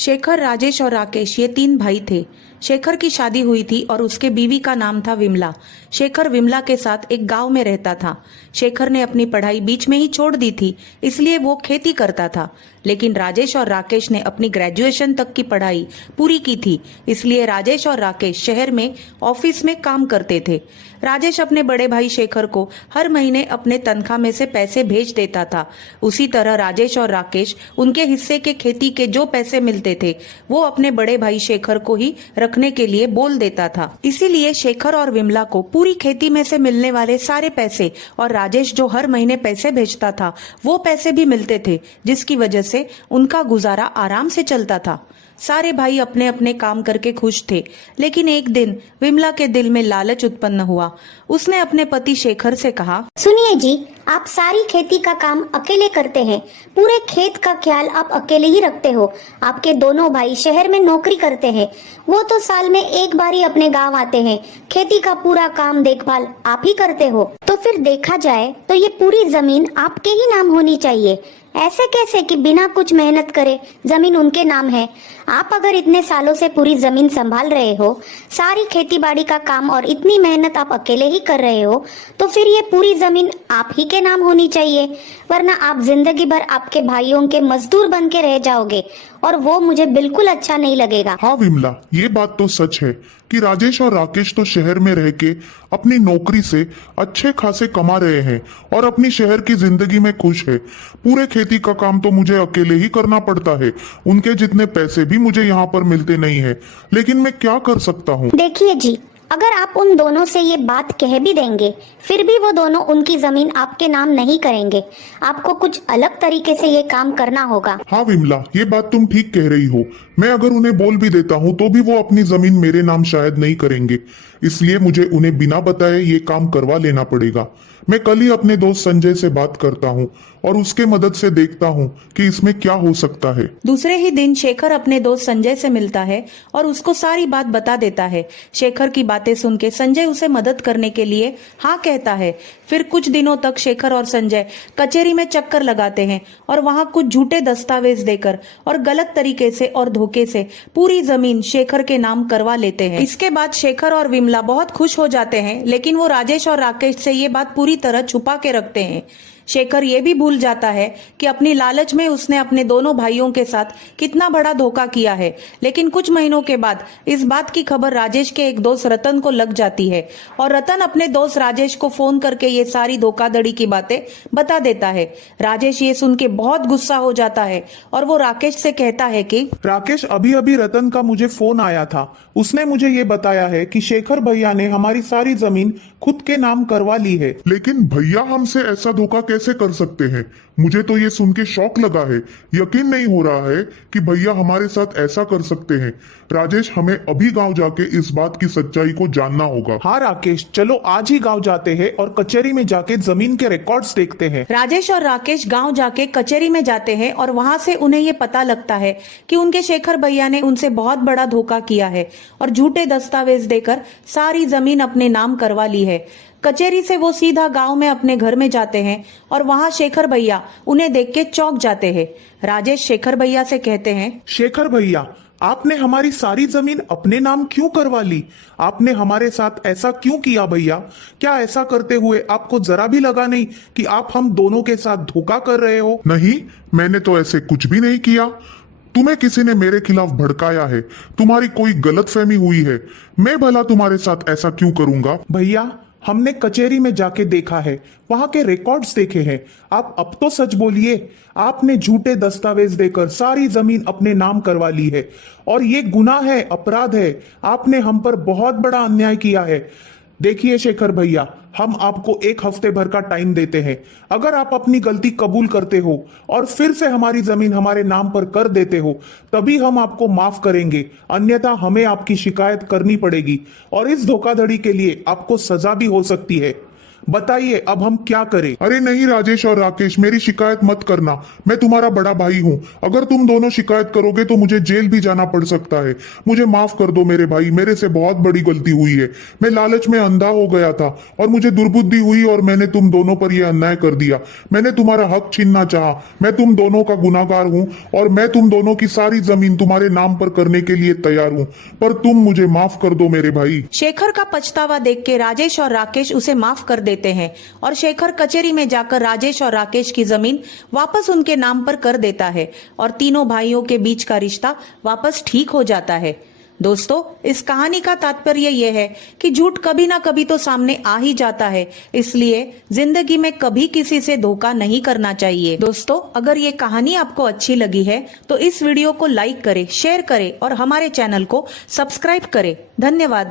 शेखर, राजेश और राकेश ये तीन भाई थे। शेखर की शादी हुई थी और उसके बीवी का नाम था विमला। शेखर विमला के साथ एक गांव में रहता था। शेखर ने अपनी पढ़ाई बीच में ही छोड़ दी थी, इसलिए वो खेती करता था। लेकिन राजेश और राकेश ने अपनी ग्रेजुएशन तक की पढ़ाई पूरी की थी, इसलिए राजेश और राकेश शहर में ऑफिस में काम करते थे। राजेश अपने बड़े भाई शेखर को हर महीने अपने तनख्वाह में से पैसे भेज देता था। उसी तरह राजेश और राकेश उनके हिस्से के खेती के जो पैसे मिलते थे वो अपने बड़े भाई शेखर को ही रखने के लिए बोल देता था। इसीलिए शेखर और विमला को पूरी खेती में से मिलने वाले सारे पैसे और राजेश जो हर महीने पैसे भेजता था वो पैसे भी मिलते थे, जिसकी वजह से उनका गुजारा आराम से चलता था। सारे भाई अपने अपने काम करके खुश थे, लेकिन एक दिन विमला के दिल में लालच उत्पन्न हुआ। उसने अपने पति शेखर से कहा, सुनिए जी, आप सारी खेती का काम अकेले करते हैं, पूरे खेत का ख्याल आप अकेले ही रखते हो। आपके दोनों भाई शहर में नौकरी करते हैं, वो तो साल में एक बार ही अपने गांव आते हैं। खेती का पूरा काम देखभाल आप ही करते हो, तो फिर देखा जाए तो ये पूरी जमीन आपके ही नाम होनी चाहिए। ऐसे कैसे कि बिना कुछ मेहनत करे जमीन उनके नाम है। आप अगर इतने सालों से पूरी जमीन संभाल रहे हो, सारी खेती बाड़ी का काम और इतनी मेहनत आप अकेले ही कर रहे हो, तो फिर ये पूरी जमीन आप ही के नाम होनी चाहिए, वरना आप जिंदगी भर आपके भाइयों के मजदूर बन के रह जाओगे और वो मुझे बिल्कुल अच्छा नहीं लगेगा। हाँ विमला, ये बात तो सच है कि राजेश और राकेश तो शहर में रह के अपनी नौकरी से अच्छे खासे कमा रहे हैं और अपनी शहर की जिंदगी में खुश है। पूरे खेती का काम तो मुझे अकेले ही करना पड़ता है। उनके जितने पैसे भी मुझे यहाँ पर मिलते नहीं है, लेकिन मैं क्या कर सकता हूँ। देखिए जी, अगर आप उन दोनों से ये बात कह भी देंगे, फिर भी वो दोनों उनकी जमीन आपके नाम नहीं करेंगे। आपको कुछ अलग तरीके से ये काम करना होगा। हाँ विमला, ये बात तुम ठीक कह रही हो। मैं अगर उन्हें बोल भी देता हूँ तो भी वो अपनी जमीन मेरे नाम शायद नहीं करेंगे, इसलिए मुझे उन्हें बिना बताए ये काम करवा लेना पड़ेगा। मैं कल ही अपने दोस्त संजय से बात करता हूँ और उसके मदद से देखता हूँ कि इसमें क्या हो सकता है। दूसरे ही दिन शेखर अपने दोस्त संजय से मिलता है और उसको सारी बात बता देता है। शेखर की बातें सुन के संजय उसे मदद करने के लिए हाँ कहता है। फिर कुछ दिनों तक शेखर और संजय कचहरी में चक्कर लगाते हैं और वहां कुछ झूठे दस्तावेज देकर और गलत तरीके से और धोखे से पूरी जमीन शेखर के नाम करवा लेते हैं। इसके बाद शेखर और विमला बहुत खुश हो जाते हैं, लेकिन वो राजेश और राकेश से ये बात पूरी तरह छुपा के रखते हैं। शेखर ये भी भूल जाता है कि अपनी लालच में उसने अपने दोनों भाइयों के साथ कितना बड़ा धोखा किया है। लेकिन कुछ महीनों के बाद इस बात की खबर राजेश के एक दोस्त रतन को लग जाती है और रतन अपने दोस्त राजेश को फोन करके ये सारी धोखाधड़ी की बातें बता देता है। राजेश ये सुन के बहुत गुस्सा हो जाता है और वो राकेश से कहता है कि राकेश, अभी अभी रतन का मुझे फोन आया था। उसने मुझे ये बताया है कि शेखर भैया ने हमारी सारी जमीन खुद के नाम करवा ली है। लेकिन भैया हमसे ऐसा धोखा कैसे कर सकते हैं? मुझे तो ये सुन के शौक लगा है। यकीन नहीं हो रहा है कि भैया हमारे साथ ऐसा कर सकते हैं। राजेश, हमें अभी गांव जाके इस बात की सच्चाई को जानना होगा। हाँ राकेश, चलो आज ही गांव जाते हैं और कचहरी में जाके जमीन के रिकॉर्ड्स देखते हैं। राजेश और राकेश गांव जाके कचहरी में जाते हैं और वहां से उन्हें ये पता लगता है कि उनके शेखर भैया ने उनसे बहुत बड़ा धोखा किया है और झूठे दस्तावेज देकर सारी जमीन अपने नाम करवा ली है। कचहरी से वो सीधा गांव में अपने घर में जाते हैं और वहां शेखर भैया उन्हें देख के चौंक जाते हैं। राजेश शेखर भैया से कहते हैं, शेखर भैया, आपने हमारी सारी जमीन अपने नाम क्यों करवा ली? आपने हमारे साथ ऐसा क्यों किया भैया? क्या ऐसा करते हुए आपको जरा भी लगा नहीं कि आप हम दोनों के साथ धोखा कर रहे हो? नहीं, मैंने तो ऐसे कुछ भी नहीं किया। तुम्हें किसी ने मेरे खिलाफ भड़काया है। तुम्हारी कोई गलतफहमी हुई है। मैं भला तुम्हारे साथ ऐसा क्यों करूंगा? भैया, हमने कचहरी में जाके देखा है, वहां के रिकॉर्ड्स देखे हैं। आप अब तो सच बोलिए, आपने झूठे दस्तावेज देकर सारी जमीन अपने नाम करवा ली है और ये गुनाह है, अपराध है। आपने हम पर बहुत बड़ा अन्याय किया है। देखिए शेखर भैया, हम आपको एक हफ्ते भर का टाइम देते हैं। अगर आप अपनी गलती कबूल करते हो और फिर से हमारी जमीन हमारे नाम पर कर देते हो, तभी हम आपको माफ करेंगे, अन्यथा हमें आपकी शिकायत करनी पड़ेगी और इस धोखाधड़ी के लिए आपको सजा भी हो सकती है। बताइए अब हम क्या करें? अरे नहीं राजेश और राकेश, मेरी शिकायत मत करना। मैं तुम्हारा बड़ा भाई हूँ। अगर तुम दोनों शिकायत करोगे तो मुझे जेल भी जाना पड़ सकता है। मुझे माफ कर दो मेरे भाई, मेरे से बहुत बड़ी गलती हुई है। मैं लालच में अंधा हो गया था और मुझे दुर्बुद्धि हुई और मैंने तुम दोनों पर यह अन्याय कर दिया। मैंने तुम्हारा हक छीनना चाहा। मैं तुम दोनों का गुनाहगार हूँ और मैं तुम दोनों की सारी जमीन तुम्हारे नाम पर करने के लिए तैयार हूँ, पर तुम मुझे माफ कर दो मेरे भाई। शेखर का पछतावा देख के राजेश और राकेश उसे माफ कर देते हैं और शेखर कचहरी में जाकर राजेश और राकेश की जमीन वापस उनके नाम पर कर देता है और तीनों भाइयों के बीच का रिश्ता वापस ठीक हो जाता है। दोस्तों, इस कहानी का तात्पर्य यह है कि झूठ कभी ना कभी तो सामने आ ही जाता है, इसलिए जिंदगी में कभी किसी से धोखा नहीं करना चाहिए। दोस्तों, अगर ये कहानी आपको अच्छी लगी है तो इस वीडियो को लाइक करें, शेयर करें और हमारे चैनल को सब्सक्राइब करें। धन्यवाद।